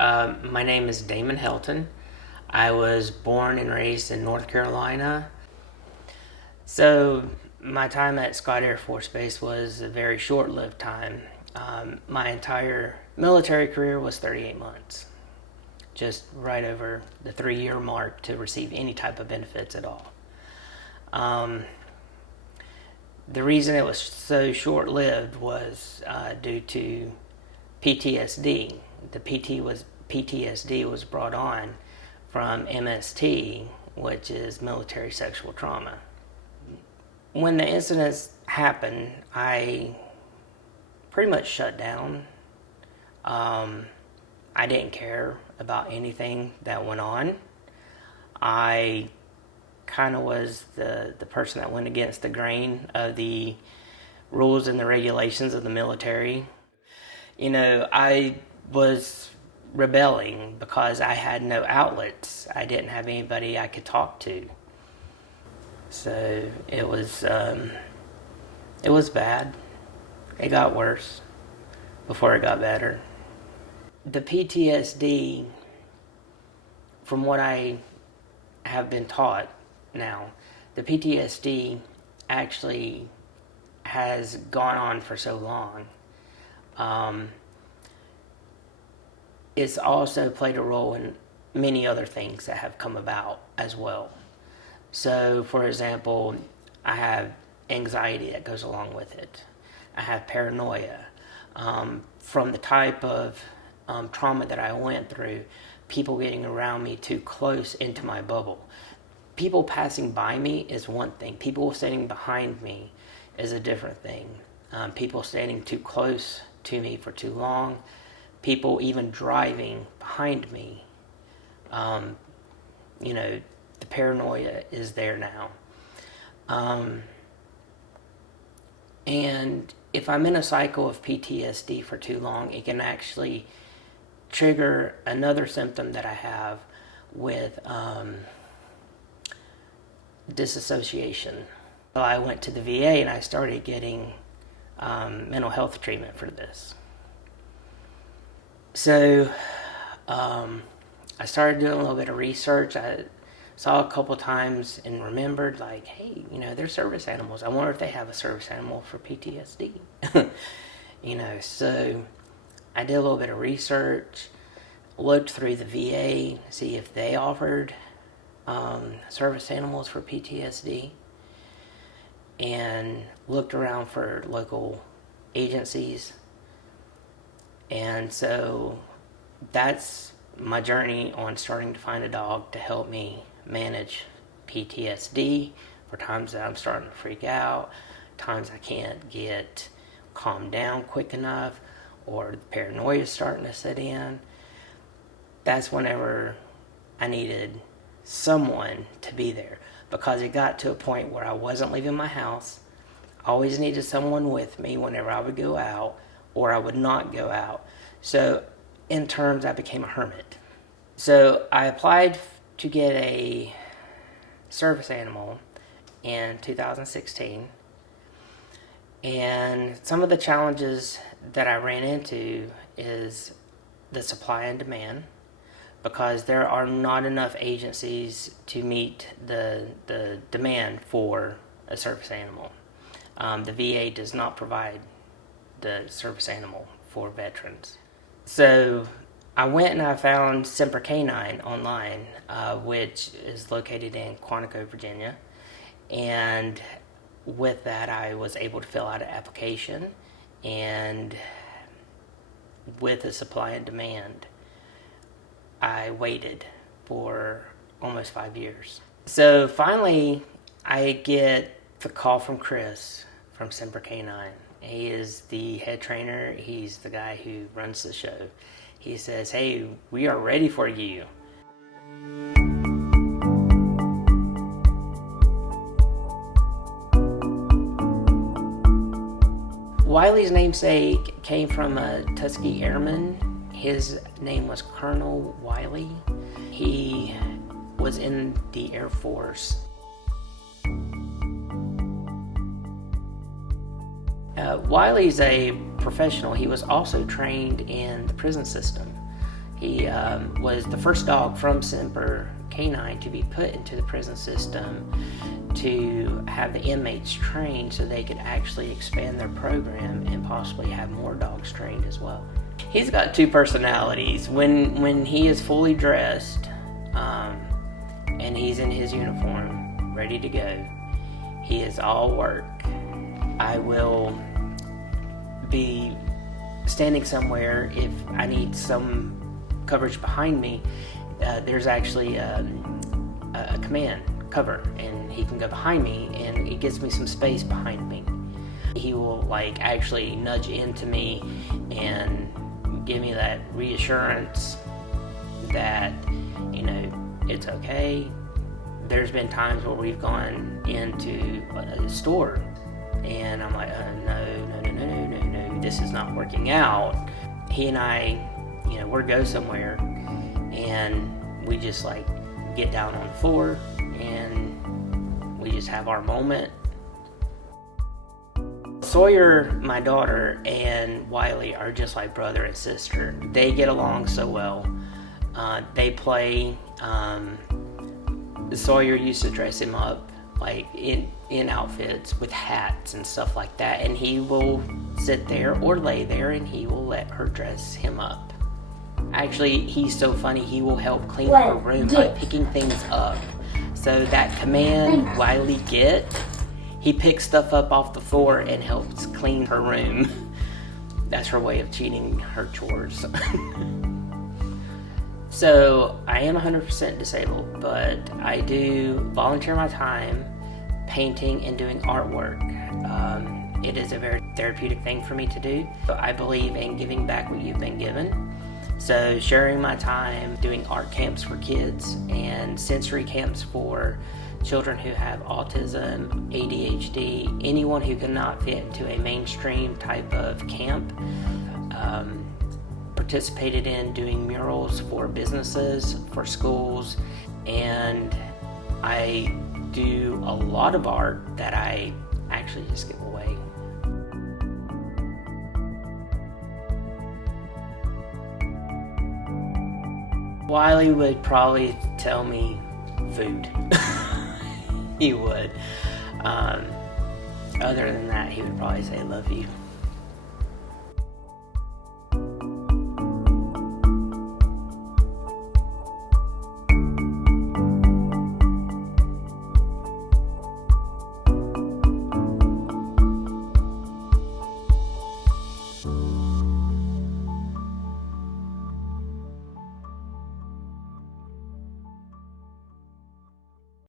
My name is Damon Helton. I was born and raised in North Carolina. So, my time at Scott Air Force Base was a very short lived time. My entire military career was 38 months, just right over the 3 year mark to receive any type of benefits at all. Um, the reason it was so short lived was due to PTSD. The PTSD was brought on from MST, which is military sexual trauma. When the incidents happened, I pretty much shut down. I didn't care about anything that went on. I kind of was the person that went against the grain of the rules and the regulations of the military. I was rebelling because I had no outlets. I didn't have anybody I could talk to. So it was bad. It got worse before it got better. The PTSD, from what I have been taught now, the PTSD actually has gone on for so long. It's also played a role in many other things that have come about as well. So, for example, I have anxiety that goes along with it. I have paranoia. From the type of trauma that I went through, people getting around me too close into my bubble. People passing by me is one thing. People standing behind me is a different thing. People standing too close to me for too long. People even driving behind me. The paranoia is there now. And if I'm in a cycle of PTSD for too long, it can actually trigger another symptom that I have with disassociation. So I went to the VA and I started getting mental health treatment for this. So I started doing a little bit of research. I saw a couple times and remembered, like, hey, they're service animals. I wonder if they have a service animal for PTSD. So I did a little bit of research, looked through the VA, see if they offered service animals for PTSD, and looked around for local agencies. And so that's my journey on starting to find a dog to help me manage PTSD for times that I'm starting to freak out, times I can't get calmed down quick enough, or the paranoia is starting to set in. That's whenever I needed someone to be there, because it got to a point where I wasn't leaving my house. I always needed someone with me whenever I would go out, or I would not go out. So in terms, I became a hermit. So I applied to get a service animal in 2016. And some of the challenges that I ran into is the supply and demand, because there are not enough agencies to meet the demand for a service animal. The VA does not provide the service animal for veterans. So I went and I found Semper Canine online, which is located in Quantico, Virginia. And with that, I was able to fill out an application. And with the supply and demand, I waited for almost 5 years. So finally, I get the call from Chris from Semper Canine. He is the head trainer. He's the guy who runs the show. He says, hey, we are ready for you. Wiley's namesake came from a Tuskegee Airman. His name was Colonel Wiley. He was in the Air Force. Wiley's a professional. He was also trained in the prison system. He was the first dog from Semper Canine to be put into the prison system to have the inmates trained so they could actually expand their program and possibly have more dogs trained as well. He's got two personalities. When he is fully dressed and he's in his uniform, ready to go, he is all work. I will be standing somewhere if I need some coverage behind me. There's actually a command cover, and he can go behind me, and it gives me some space behind me. He will like actually nudge into me and give me that reassurance that, you know, it's okay. There's been times where we've gone into a store and I'm like, no, this is not working out. He and I, you know, we'll go somewhere and we just like get down on the floor and we just have our moment. Sawyer, my daughter, and Wiley are just like brother and sister. They get along so well. They play. Sawyer used to dress him up like in outfits with hats and stuff like that, and he will sit there or lay there and he will let her dress him up. Actually, he's so funny, he will help clean her room by picking things up. So that command, Wiley get, he picks stuff up off the floor and helps clean her room. That's her way of cheating her chores. So I am 100% disabled, but I do volunteer my time painting and doing artwork. It is a very therapeutic thing for me to do. I believe in giving back what you've been given. So sharing my time doing art camps for kids and sensory camps for children who have autism, ADHD, anyone who cannot fit into a mainstream type of camp. Participated in doing murals for businesses, for schools, and I do a lot of art that I actually just give away. Wiley would probably tell me food. He would. Other than that, he would probably say, "I love you."